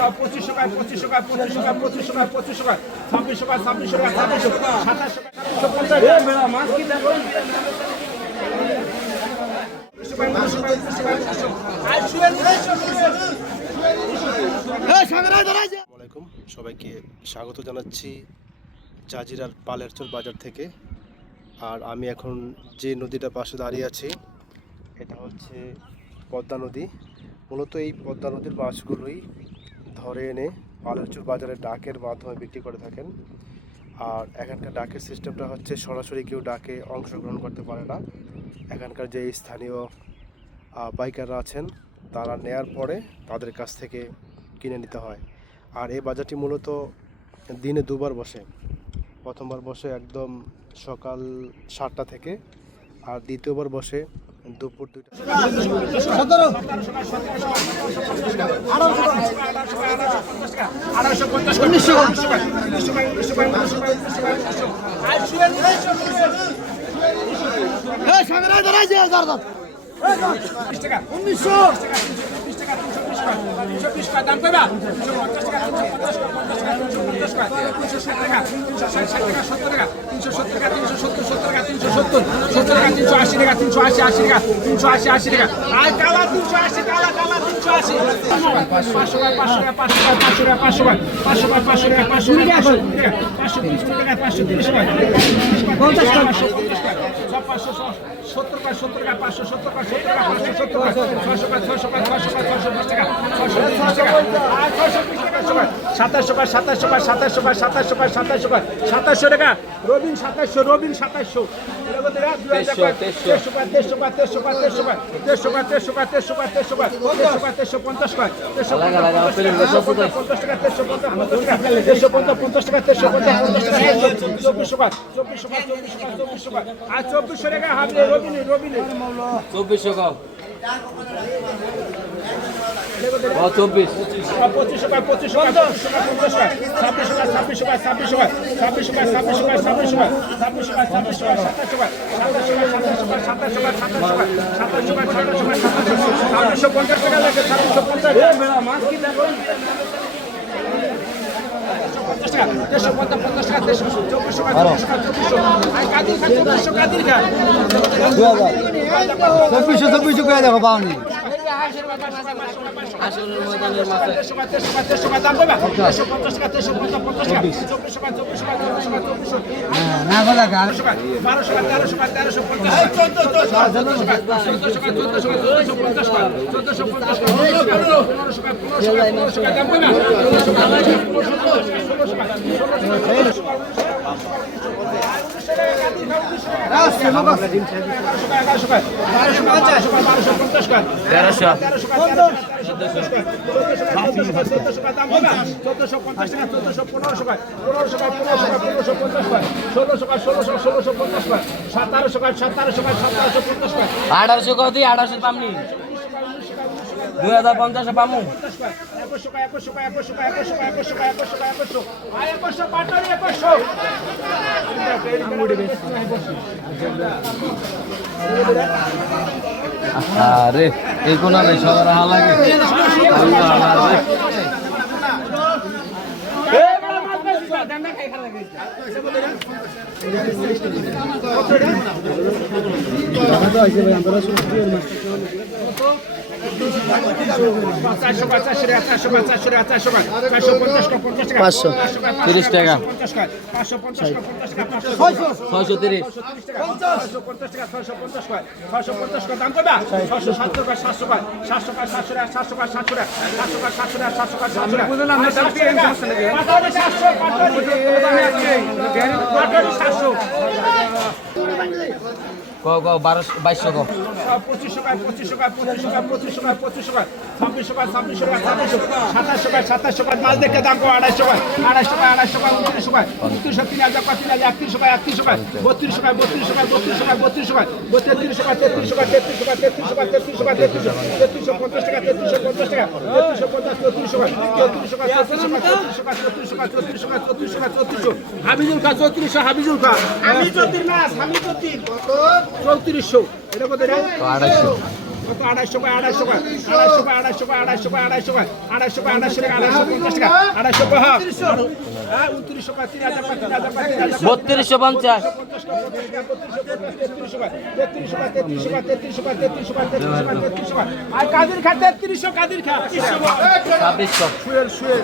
2500 টাকা 2500 টাকা 2500 টাকা 2500 টাকা 2500 টাকা 2600 টাকা 2600 টাকা 2700 টাকা 2700 টাকা 750 টাকা মাছ কি দেখো আসসালামাইকুম সবাইকে স্বাগত জানাচ্ছি জাজিরার পালেরচর বাজার থেকে। আর আমি এখন যে নদীটার পাশে দাঁড়িয়ে আছি এটা হচ্ছে পদ্মা নদী। মূলত এই পদ্মা নদীর মাছগুলোই ধরে এনে পালেরচর বাজারে ডাকের মাধ্যমে বিক্রি করে থাকেন। আর এখানকার ডাকের সিস্টেমটা হচ্ছে সরাসরি কেউ ডাকে অংশগ্রহণ করতে পারে না। এখানকার যে স্থানীয় পাইকাররা আছেন তারা নেয়ার পরে তাদের কাছ থেকে কিনে নিতে হয়। আর এই বাজারটি মূলত দিনে দুবার বসে। প্রথমবার বসে একদম সকাল 7টা থেকে, আর দ্বিতীয়বার বসে দুপুর 2টা। দাম কইবা 350 টাকা 350 টাকা 350 টাকা 360 টাকা 70 টাকা 370 টাকা 370 টাকা 370 টাকা 380 টাকা 380 টাকা 380 80 টাকা আর কালা 380 কালা 380 500 টাকা 500 টাকা 500 টাকা 500 টাকা 500 টাকা 500 টাকা 500 টাকা 530 টাকা 530 টাকা 50 টাকা 70 টাকা 70 টাকা 570 টাকা 70 টাকা 570 টাকা 600 টাকা 600 টাকা 600 টাকা 620 টাকা 620 টাকা আর 620 টাকা সবাই 2700 টাকা 2700 টাকা 2700 টাকা 2700 টাকা 2700 টাকা রবিন 2700 রবিন 2700 এর মধ্যে 2000 টাকা 1300 টাকা 1300 টাকা 1300 টাকা 1300 টাকা 1300 টাকা 1300 টাকা 1300 টাকা 1300 টাকা 1350 টাকা 1350 টাকা 1350 টাকা 1350 টাকা 2400 টাকা 2400 টাকা আর 2400 টাকা হবে রবিন 2400 টাকা ও 24 2500 টাকা 2500 টাকা 2600 টাকা 2600 টাকা 2600 টাকা 2600 টাকা 2600 টাকা 2700 টাকা লাগে 2750 মাছ কি দেখো 50 টাকা 350 টাকা 2400 টাকা 2400 আর কাদির খা 2400 কাদির খা 2400 করে দেখো পাওনি আসলের ময়দানের মাছ 350 টাকা দাম কইবা 350 টাকা 350 টাকা 2400 টাকা 2400 টাকা না কথা গান 1200 টাকা 1300 টাকা 1350 টাকা 1450 টাকা 1450 টাকা 1500 টাকা দাম কইবা 1800 কত 1800 পামনি 2050 পামু 2100 আরে এই কোন রে সবার হাল লাগে তিরিশ টাকা 630 দাম করবা 670 টাকা 700 টাকা 700 টাকা 700 টাকা 700 টাকা 700 টাকা 700 টাকা 700 টাকা 700 টাকা বুঝলাম না 700 কো 2200 কো 2500 টাকা 2500 টাকা 2500 টাকা 2500 টাকা 2500 টাকা 2600 টাকা 2600 টাকা 2700 টাকা 2700 টাকা মাছ দেখে দাম কো 250 টাকা 250 টাকা 250 টাকা 2900 টাকা 3000 টাকা 3100 টাকা 3200 টাকা 3200 টাকা 3200 টাকা 3200 টাকা 3200 টাকা 3300 টাকা 3300 টাকা 3300 টাকা 3300 টাকা 3350 টাকা 3350 টাকা 3350 টাকা হাবিজুল কা 3400 হাবিজুল কা আমি 34 মাছ আমি 34 কত 3400 এটা কত রে 250 কত 250 কয় 250 কয় 250 কয় 250 কয় 250 কয় 250 কয় 250 টাকা 250 টাকা 250 কয় হ্যাঁ 2900 কয় 3000 কয় 3000 কয় 3250 আর কাদির খা 3300 কাদির খা 2600 সুয়েল সুয়েল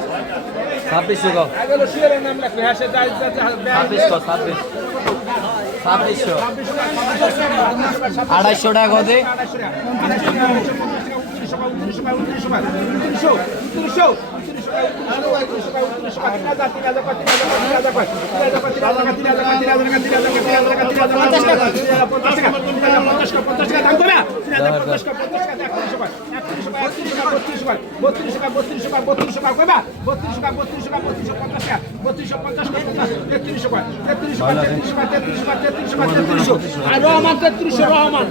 2600 গো আগেলো সুয়েলের নাম রাখবে হ্যাঁ সে যাই 2600 2600 250 টাকা করে রহমান 3300 রহমান